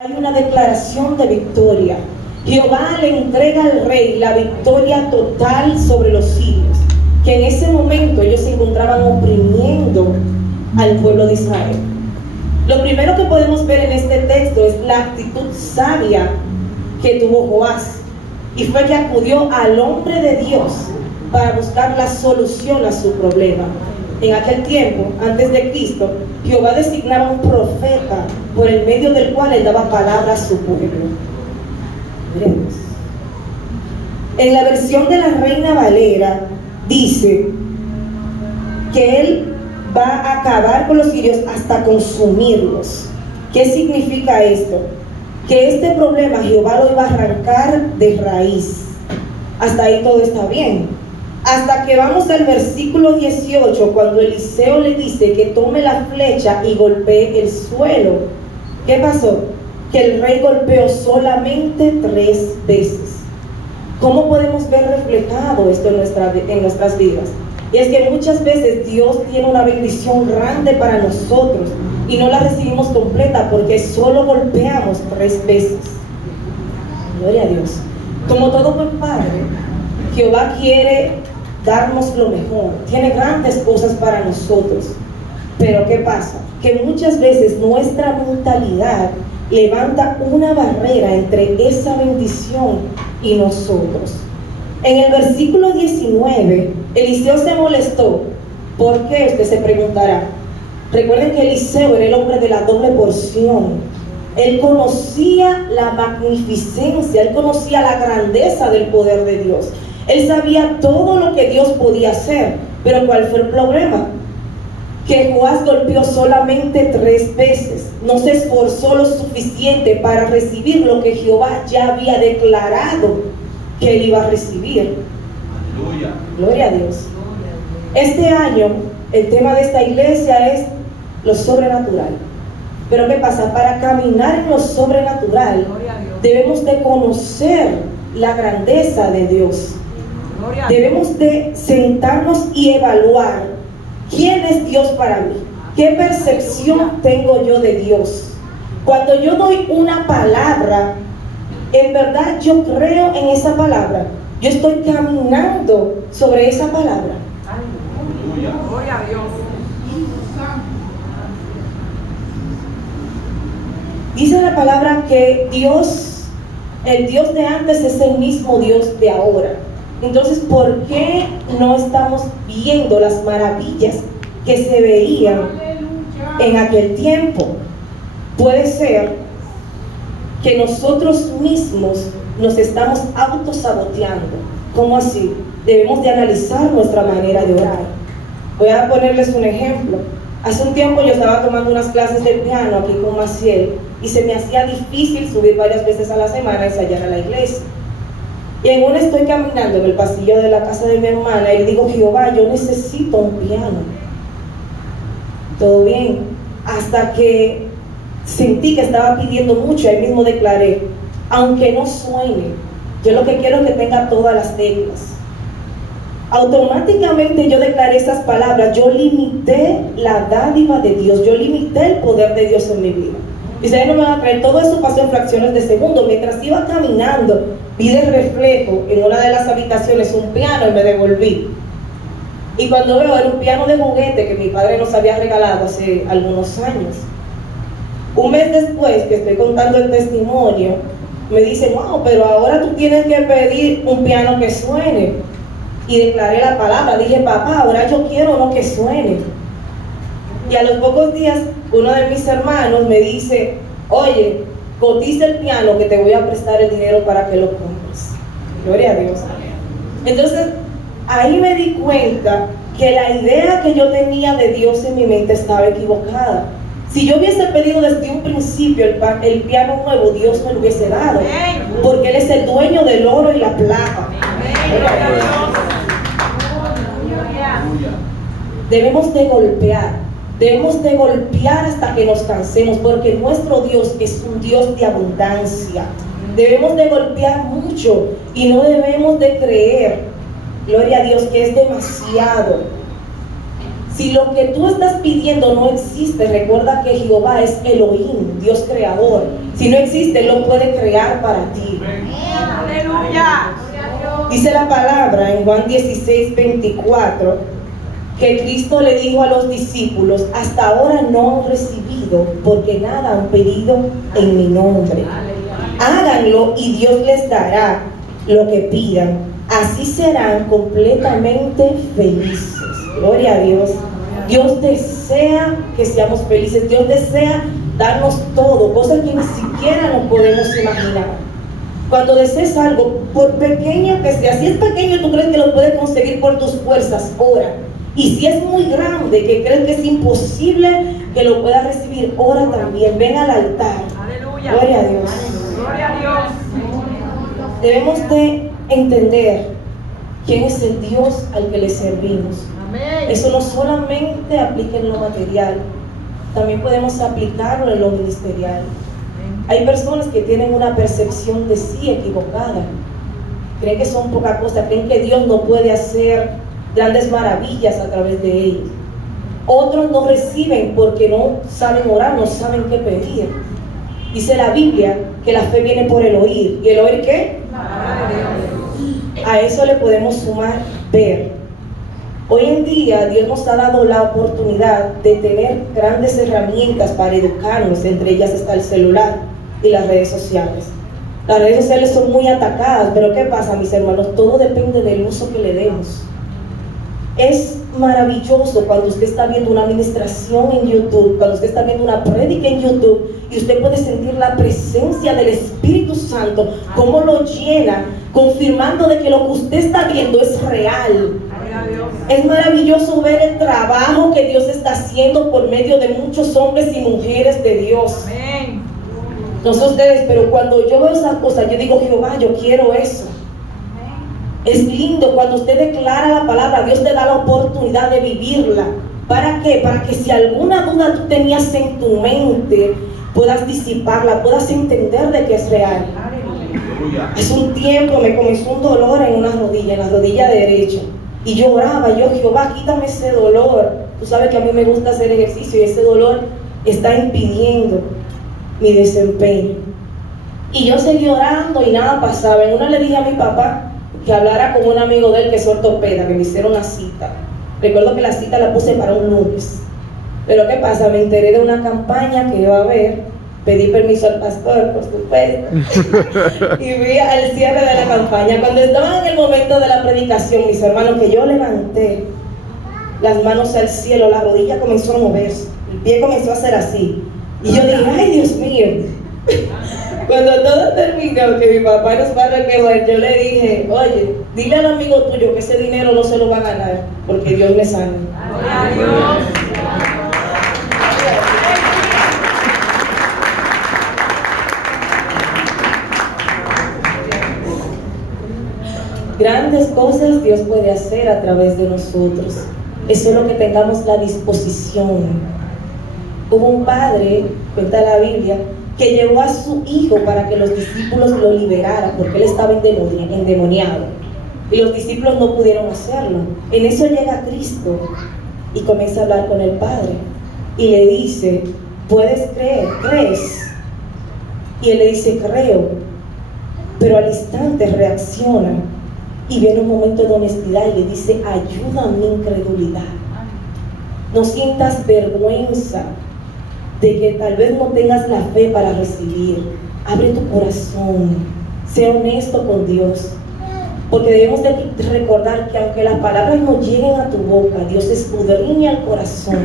Hay una declaración de victoria. Jehová le entrega al rey la victoria total sobre los sirios, que en ese momento ellos se encontraban oprimiendo al pueblo de Israel. Lo primero que podemos ver en este texto es la actitud sabia que tuvo Joás, y fue que acudió al hombre de Dios para buscar la solución a su problema. En aquel tiempo, antes de Cristo, Jehová designaba un profeta por el medio del cual él daba palabra a su pueblo. Veremos. En la versión de la Reina Valera dice que él va a acabar con los sirios hasta consumirlos. ¿Qué significa esto? Que este problema Jehová lo iba a arrancar de raíz. Hasta ahí todo está bien. Hasta que vamos al versículo 18, cuando Eliseo le dice que tome la flecha y golpee el suelo. ¿Qué pasó? Que el rey golpeó solamente 3 veces. ¿Cómo podemos ver reflejado esto en nuestras vidas? Y es que muchas veces Dios tiene una bendición grande para nosotros y no la recibimos completa porque solo golpeamos 3 veces. Gloria a Dios. Como todo buen padre, Jehová quiere darnos lo mejor, tiene grandes cosas para nosotros, pero ¿qué pasa? Que muchas veces nuestra mentalidad levanta una barrera entre esa bendición y nosotros. En el versículo 19, Eliseo se molestó. ¿Por qué? Usted se preguntará. Recuerden que Eliseo era el hombre de la doble porción. Él conocía la magnificencia, él conocía la grandeza del poder de Dios. Él sabía todo lo que Dios podía hacer, pero ¿cuál fue el problema? Que Joás golpeó solamente 3 veces, no se esforzó lo suficiente para recibir lo que Jehová ya había declarado que él iba a recibir. Aleluya. Gloria a Dios. Este año, el tema de esta iglesia es lo sobrenatural. Pero ¿qué pasa? Para caminar en lo sobrenatural, debemos de conocer la grandeza de Dios. Debemos de sentarnos y evaluar quién es Dios para mí, qué percepción tengo yo de Dios. Cuando yo doy una palabra, en verdad yo creo en esa palabra, yo estoy caminando sobre esa palabra. Aleluya. Gloria a Dios. Dice la palabra que Dios, el Dios de antes es el mismo Dios de ahora. Entonces, ¿por qué no estamos viendo las maravillas que se veían en aquel tiempo? Puede ser que nosotros mismos nos estamos autosaboteando. ¿Cómo así? Debemos de analizar nuestra manera de orar. Voy a ponerles un ejemplo. Hace un tiempo yo estaba tomando unas clases de piano aquí con Maciel y se me hacía difícil subir varias veces a la semana a ensayar a la iglesia. Y en una estoy caminando en el pasillo de la casa de mi hermana y le digo: Jehová, yo necesito un piano. Todo bien, hasta que sentí que estaba pidiendo mucho. Ahí mismo declaré: aunque no suene, yo lo que quiero es que tenga todas las teclas. Automáticamente yo declaré esas palabras. Yo limité la dádiva de Dios, yo limité el poder de Dios en mi vida. Y ustedes no me van a creer, todo eso pasó en fracciones de segundo. Mientras iba caminando, vi de reflejo en una de las habitaciones un piano y me devolví. Y cuando veo, era un piano de juguete que mi padre nos había regalado hace algunos años. Un mes después que estoy contando el testimonio, me dicen: wow, pero ahora tú tienes que pedir un piano que suene. Y declaré la palabra, dije: papá, ahora yo quiero uno que suene. Y a los pocos días, uno de mis hermanos me dice: oye, cotiza el piano que te voy a prestar el dinero para que lo compres. Gloria a Dios. Entonces, ahí me di cuenta que la idea que yo tenía de Dios en mi mente estaba equivocada. Si yo hubiese pedido desde un principio el piano nuevo, Dios me lo hubiese dado, porque Él es el dueño del oro y la plata. Debemos de golpear hasta que nos cansemos, porque nuestro Dios es un Dios de abundancia. Debemos de golpear mucho y no debemos de creer, gloria a Dios, que es demasiado. Si lo que tú estás pidiendo no existe, recuerda que Jehová es Elohim, Dios creador. Si no existe, Él lo puede crear para ti. Aleluya. Dice la palabra en Juan 16:24 que Cristo le dijo a los discípulos: hasta ahora no han recibido porque nada han pedido en mi nombre. Háganlo y Dios les dará lo que pidan. Así serán completamente felices. Gloria a Dios. Dios desea que seamos felices. Dios desea darnos todo, cosas que ni siquiera nos podemos imaginar. Cuando desees algo, por pequeño que sea, si es pequeño tú crees que lo puedes conseguir por tus fuerzas, ora. Y si es muy grande, que crees que es imposible que lo puedas recibir, ora también. Ven al altar. Aleluya. Gloria a Dios. Gloria a Dios. Debemos de entender quién es el Dios al que le servimos. Amén. Eso no solamente aplica en lo material, también podemos aplicarlo en lo ministerial. Hay personas que tienen una percepción de sí equivocada. Creen que son poca cosa, creen que Dios no puede hacer grandes maravillas a través de ellos. Otros no reciben porque no saben orar, no saben qué pedir. Dice la Biblia que la fe viene por el oír. ¿Y el oír qué? A eso le podemos sumar ver. Hoy en día Dios nos ha dado la oportunidad de tener grandes herramientas para educarnos. Entre ellas está el celular y las redes sociales. Las redes sociales son muy atacadas, pero ¿qué pasa, mis hermanos? Todo depende del uso que le demos. Es maravilloso cuando usted está viendo una administración en YouTube, cuando usted está viendo una prédica en YouTube y usted puede sentir la presencia del Espíritu Santo, cómo lo llena, confirmando de que lo que usted está viendo es real. Es maravilloso ver el trabajo que Dios está haciendo por medio de muchos hombres y mujeres de Dios. Amén. No sé ustedes, pero cuando yo veo esas cosas, yo digo: Jehová, yo quiero eso. Es lindo cuando usted declara la palabra, Dios te da la oportunidad de vivirla. ¿Para qué? Para que si alguna duda tú tenías en tu mente, puedas disiparla, puedas entender de que es real. Hace un tiempo me comenzó un dolor en una rodilla, en la rodilla derecha. Y yo oraba, Jehová, quítame ese dolor. Tú sabes que a mí me gusta hacer ejercicio y ese dolor está impidiendo mi desempeño. Y yo seguí orando y nada pasaba. En una le dije a mi papá que hablara con un amigo de él que es ortopeda, que me hiciera una cita. Recuerdo que la cita la puse para un lunes. Pero ¿qué pasa? Me enteré de una campaña que iba a haber. Pedí permiso al pastor, por supuesto. Y fui al cierre de la campaña. Cuando estaba en el momento de la predicación, mis hermanos, que yo levanté las manos al cielo, la rodilla comenzó a moverse, el pie comenzó a hacer así. Y yo dije: ay, Dios mío. Cuando todo terminó, que mi papá nos va a recoger, yo le dije: oye, dile al amigo tuyo que ese dinero no se lo va a ganar, porque Dios me sana. Gloria a Dios. Grandes cosas Dios puede hacer a través de nosotros. Es solo que tengamos la disposición. Hubo un padre, cuenta la Biblia, que llevó a su hijo para que los discípulos lo liberaran, porque él estaba endemoniado. Y los discípulos no pudieron hacerlo. En eso llega Cristo y comienza a hablar con el padre. Y le dice: ¿puedes creer? ¿Crees? Y él le dice: creo. Pero al instante reacciona y viene un momento de honestidad y le dice: ayuda a mi incredulidad. No sientas vergüenza de que tal vez no tengas la fe para recibir. Abre tu corazón, sé honesto con Dios, porque debemos de recordar que aunque las palabras no lleguen a tu boca, Dios escudriña el corazón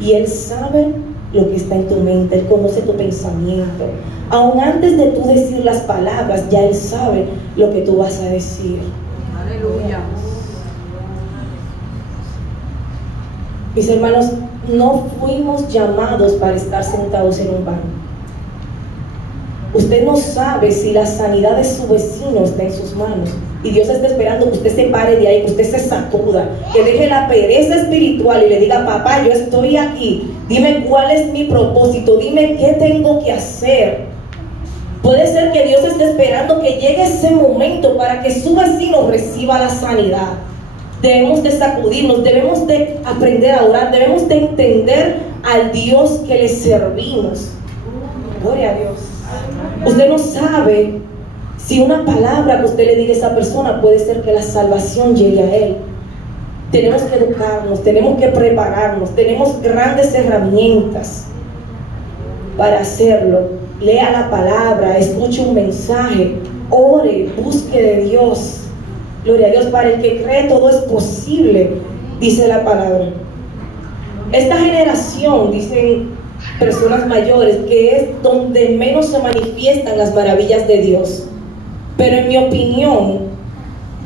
y Él sabe lo que está en tu mente. Él conoce tu pensamiento. Aún antes de tú decir las palabras, ya Él sabe lo que tú vas a decir. Aleluya. Mis hermanos, no fuimos llamados para estar sentados en un banco. Usted no sabe si la sanidad de su vecino está en sus manos. Y Dios está esperando que usted se pare de ahí, que usted se sacuda, que deje la pereza espiritual y le diga: papá, yo estoy aquí. Dime cuál es mi propósito, dime qué tengo que hacer. Puede ser que Dios esté esperando que llegue ese momento para que su vecino reciba la sanidad. debemos de sacudirnos, debemos de aprender a orar, debemos de entender al Dios que le servimos. Gloria a Dios. Usted no sabe si una palabra que usted le diga a esa persona puede ser que la salvación llegue a él. Tenemos que educarnos, tenemos que prepararnos, tenemos grandes herramientas para hacerlo. Lea la palabra, escuche un mensaje, ore, busque de Dios. Gloria a Dios, para el que cree todo es posible, dice la palabra. Esta generación, dicen personas mayores, que es donde menos se manifiestan las maravillas de Dios. Pero en mi opinión,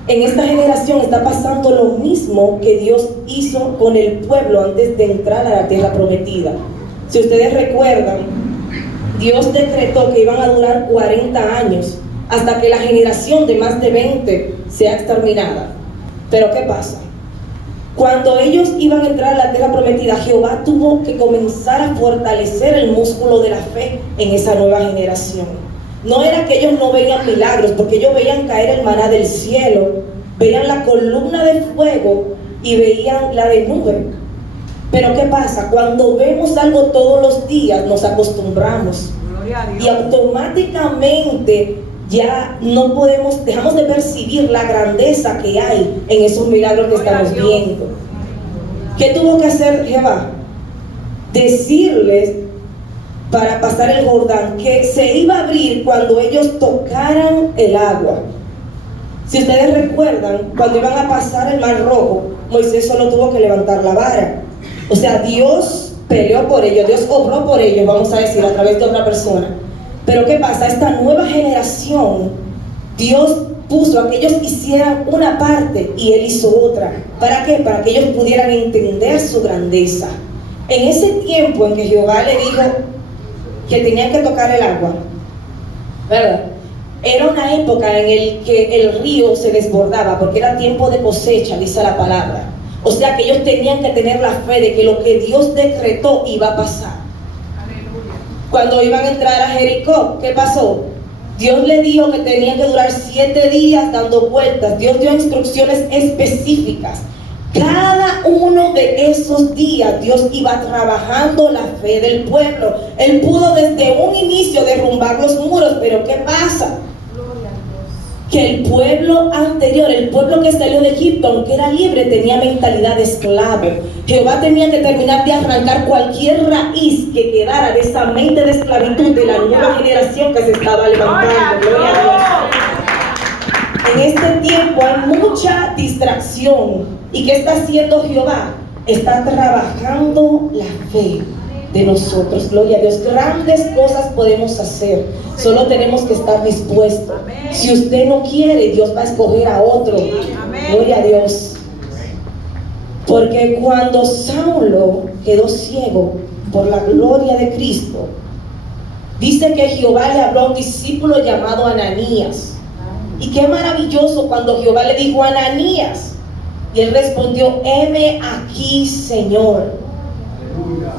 en esta generación está pasando lo mismo que Dios hizo con el pueblo antes de entrar a la tierra prometida. Si ustedes recuerdan, Dios decretó que iban a durar 40 años hasta que la generación de más de 20 sea exterminada. Pero ¿qué pasa? Cuando ellos iban a entrar a la tierra prometida, Jehová tuvo que comenzar a fortalecer el músculo de la fe en esa nueva generación. No era que ellos no veían milagros, porque ellos veían caer el maná del cielo, veían la columna de fuego y veían la de nube. Pero ¿qué pasa? Cuando vemos algo todos los días, nos acostumbramos. Y automáticamente ya no podemos, dejamos de percibir la grandeza que hay en esos milagros que estamos viendo. ¿Qué tuvo que hacer Jehová? Decirles para pasar el Jordán que se iba a abrir cuando ellos tocaran el agua. Si ustedes recuerdan, cuando iban a pasar el Mar Rojo, Moisés solo tuvo que levantar la vara. O sea, Dios peleó por ellos, Dios obró por ellos, vamos a decir, a través de otra persona. Pero ¿qué pasa? Esta nueva generación, Dios puso a que ellos hicieran una parte y Él hizo otra. ¿Para qué? Para que ellos pudieran entender su grandeza. En ese tiempo en que Jehová le dijo que tenían que tocar el agua, ¿verdad? Era una época en el que el río se desbordaba, porque era tiempo de cosecha, dice la palabra. O sea que ellos tenían que tener la fe de que lo que Dios decretó iba a pasar. Cuando iban a entrar a Jericó, ¿qué pasó? Dios le dijo que tenían que durar 7 días dando vueltas. Dios dio instrucciones específicas. Cada uno de esos días Dios iba trabajando la fe del pueblo. Él pudo desde un inicio derrumbar los muros, pero ¿qué pasa? Que el pueblo anterior, el pueblo que salió de Egipto, aunque era libre, tenía mentalidad de esclavo. Jehová tenía que terminar de arrancar cualquier raíz que quedara de esa mente de esclavitud de la nueva generación que se estaba levantando. Gloria a Dios. En este tiempo hay mucha distracción. ¿Y qué está haciendo Jehová? Está trabajando la fe de nosotros. Gloria a Dios. Grandes cosas podemos hacer, solo tenemos que estar dispuestos. Si usted no quiere, Dios va a escoger a otro. Gloria a Dios. Porque cuando Saulo quedó ciego por la gloria de Cristo, dice que Jehová le habló a un discípulo llamado Ananías. Y qué maravilloso cuando Jehová le dijo: Ananías. Y él respondió: heme aquí, Señor.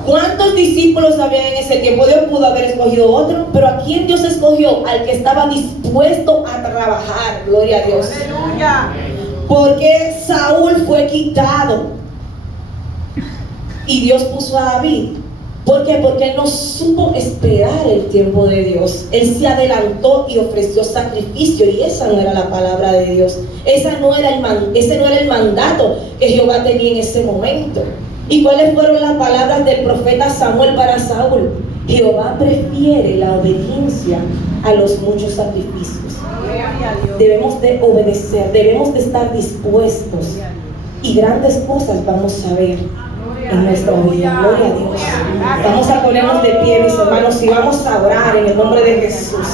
¿Cuántos discípulos había en ese tiempo? Dios pudo haber escogido otro, pero ¿a quién Dios escogió? Al que estaba dispuesto a trabajar. Gloria a Dios. Aleluya. Porque Saúl fue quitado y Dios puso a David. ¿Por qué? Porque él no supo esperar el tiempo de Dios. Él se adelantó y ofreció sacrificio, y esa no era la palabra de Dios. Ese no era el mandato que Jehová tenía en ese momento. ¿Y cuáles fueron las palabras del profeta Samuel para Saúl? Jehová prefiere la obediencia a los muchos sacrificios. Debemos de obedecer, debemos de estar dispuestos, y grandes cosas vamos a ver en nuestra vida. Gloria a Dios. Vamos a ponernos de pie, mis hermanos, y vamos a orar en el nombre de Jesús.